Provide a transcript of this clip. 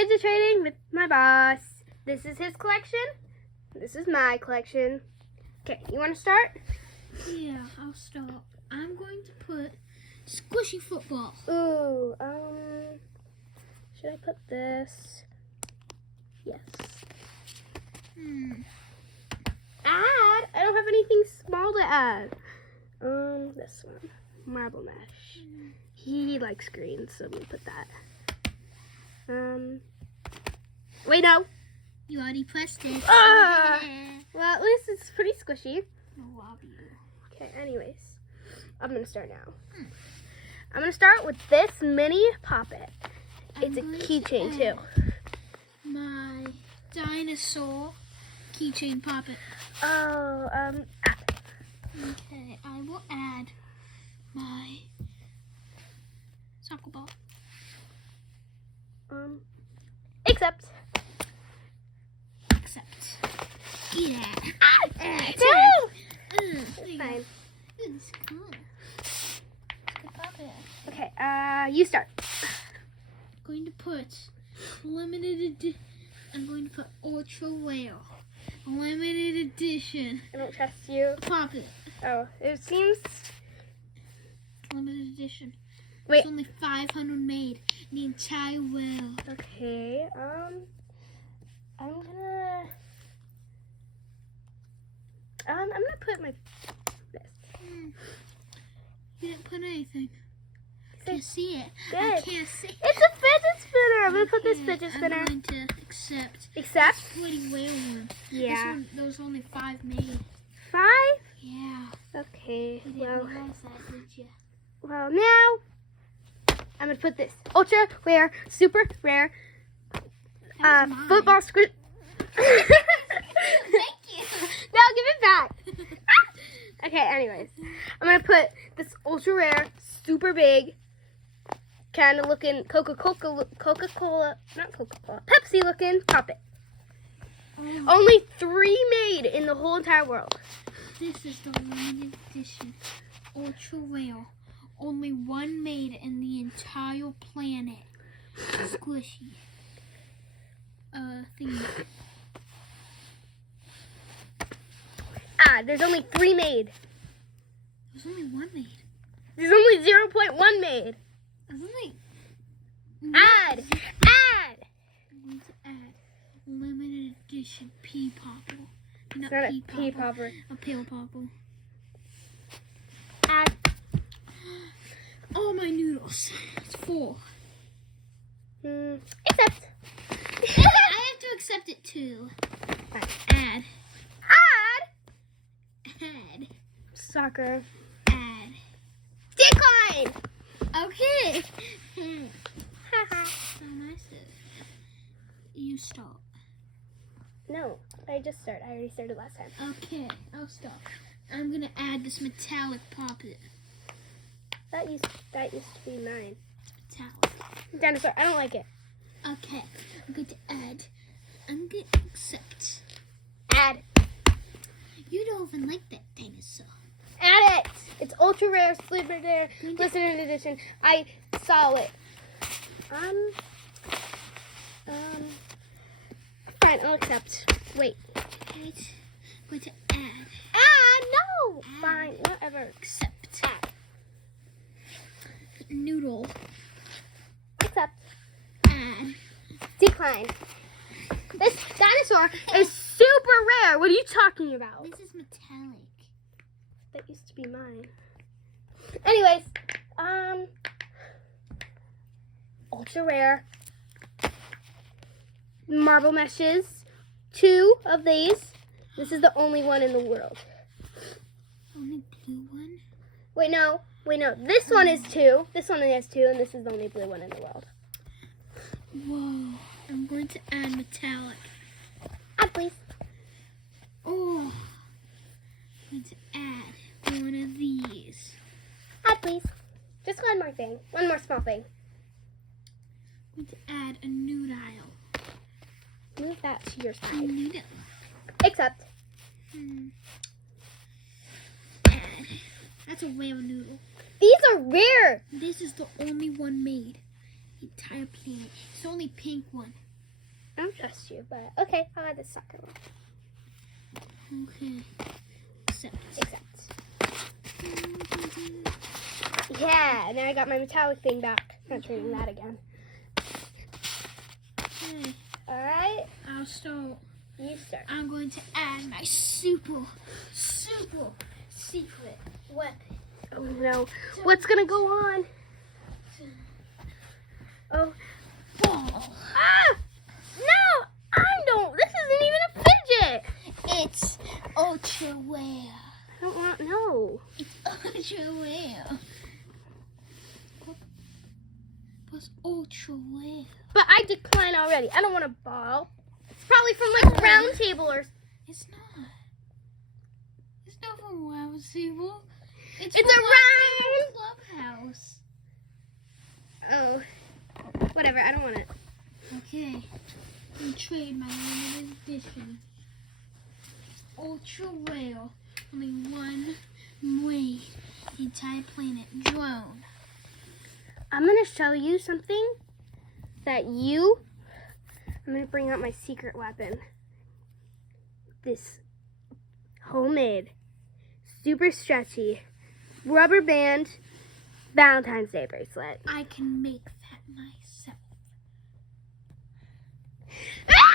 Fidget trading with my boss. This is his collection. This is my collection. Okay, you want to start? Yeah, I'll start. I'm going to put squishy football. Ooh, should I put this? Yes. Add? I don't have anything small to add. This one. Marble mesh. He likes green, so I'm gonna put that. Wait, no. You already pressed it. Well, at least it's pretty squishy. I'll you. Okay, anyways. I'm gonna start now. I'm gonna start with this mini Poppet. It's a keychain too. My dinosaur keychain Poppet. Oh, Okay, I will add my soccer ball. Except. Yeah. No! It's Fine. It's cool. Good Poppet. Okay, you start. Going to put I'm going to put ultra rare, limited edition I don't trust you. Poppet. Oh, it seems. Limited edition. Wait. There's only 500 made in the entire world. Okay, I'm gonna put my this. You didn't put anything. I can't see it. Good. I can't see. It's a fidget spinner. I'm gonna put this fidget spinner. I'm going to accept. Except? Pretty rare one. Yeah. There was only 5 made. 5? Yeah. Okay. You didn't realize that, did you? Well, now I'm gonna put this ultra rare, super rare football squid. Thank you. No, give it back. Okay, anyways. I'm going to put this ultra rare, super big, kind of looking Coca-Cola, not Coca-Cola, Pepsi looking Poppet. Only 3 made in the whole entire world. This is the limited edition, ultra rare. Only 1 made in the entire planet. Squishy. Thing. There's only 3 made. There's only 1 made. There's only 0.1 made. There's only... Add! I'm going to add limited edition pea popper. Not a pea popper. A pale popper. Add. All my noodles. It's 4. Except. I have to accept it too. Add. Add. Soccer. Add. Decline! Okay. So nice. You stop. No, I just started. I already started last time. Okay, I'll stop. I'm gonna add this metallic Poppet. That used to be mine. Metallic. Dinosaur. I don't like it. Okay, I'm going to add. I'm going to accept. Add. You don't even like that dinosaur. Add it. It's ultra rare, super rare, limited edition. I saw it. Fine, I'll accept. Wait. Right. I'm going to add. No. Add. Fine, whatever. Accept. Add. Noodle. Accept. Add. Decline. This dinosaur is super rare. What are you talking about? This is metallic. That used to be mine. Anyways, ultra rare marble meshes. 2 of these. This is the only one in the world. Only blue one? Wait, no. This one is 2. This one has 2, and this is the only blue one in the world. Whoa. I'm going to add metallic. Add, please. Oh. I'm going to add one of these. Add, please. Just one more thing. One more small thing. I'm going to add a noodle. Move that to your A side. noodle. Except. Add. That's a rare noodle. These are rare. This is the only one made. The entire planet. It's the only pink one. I don't trust you, but okay, I'll add the soccer one. Okay. Accept. Yeah, now I got my metallic thing back. Not trading that again. Okay. Alright, I'll start. you start. I'm going to add my super secret weapon. Oh no, what's gonna go on? Oh. Ball. Ah! No! This isn't even a fidget! It's ultra rare. I don't want, no. It's ultra rare. Plus ultra rare. But I decline already. I don't want a ball. It's probably from like round table or... It's not. It's not from Round Table. It's from a round... Clubhouse. Oh. Whatever, I don't want it. Okay. I'm trade my limited edition. Ultra rare. Only one way. The entire planet. Drone. I'm going to show you something that I'm going to bring out my secret weapon. This homemade, super stretchy, rubber band Valentine's Day bracelet. I can make that myself. Ah!